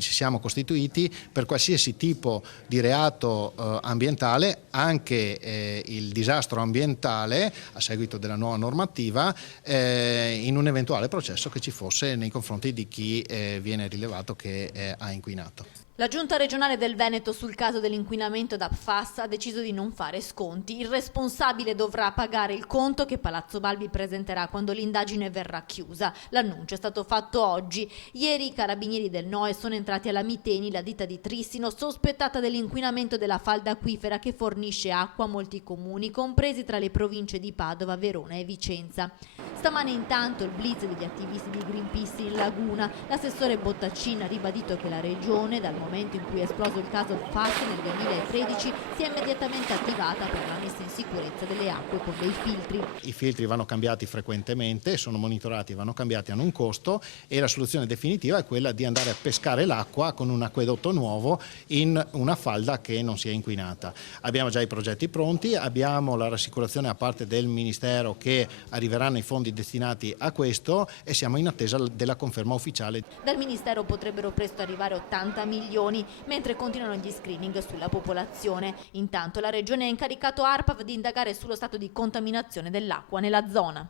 Ci siamo costituiti per qualsiasi tipo di reato ambientale, anche il disastro ambientale a seguito della nuova normativa, in un eventuale processo che ci fosse nei confronti di chi viene rilevato che ha inquinato. La Giunta regionale del Veneto sul caso dell'inquinamento da PFAS ha deciso di non fare sconti. Il responsabile dovrà pagare il conto che Palazzo Balbi presenterà quando l'indagine verrà chiusa. L'annuncio è stato fatto oggi. Ieri i carabinieri del NOE sono entrati alla Miteni, la ditta di Trissino, sospettata dell'inquinamento della falda acquifera che fornisce acqua a molti comuni, compresi tra le province di Padova, Verona e Vicenza. Stamane intanto il blitz degli attivisti di Greenpeace in laguna. L'assessore Bottaccina ha ribadito che la regione, dal momento in cui è esploso il caso PFAS nel 2013, si è immediatamente attivata per la messa in sicurezza delle acque con dei filtri. I filtri vanno cambiati frequentemente, sono monitorati, vanno cambiati, hanno un costo e la soluzione definitiva è quella di andare a pescare l'acqua con un acquedotto nuovo in una falda che non sia inquinata. Abbiamo già i progetti pronti, abbiamo la rassicurazione a parte del Ministero che arriveranno i fondi destinati a questo e siamo in attesa della conferma ufficiale. Dal Ministero potrebbero presto arrivare 80 milioni, mentre continuano gli screening sulla popolazione. Intanto la Regione ha incaricato ARPAV di indagare sullo stato di contaminazione dell'acqua nella zona.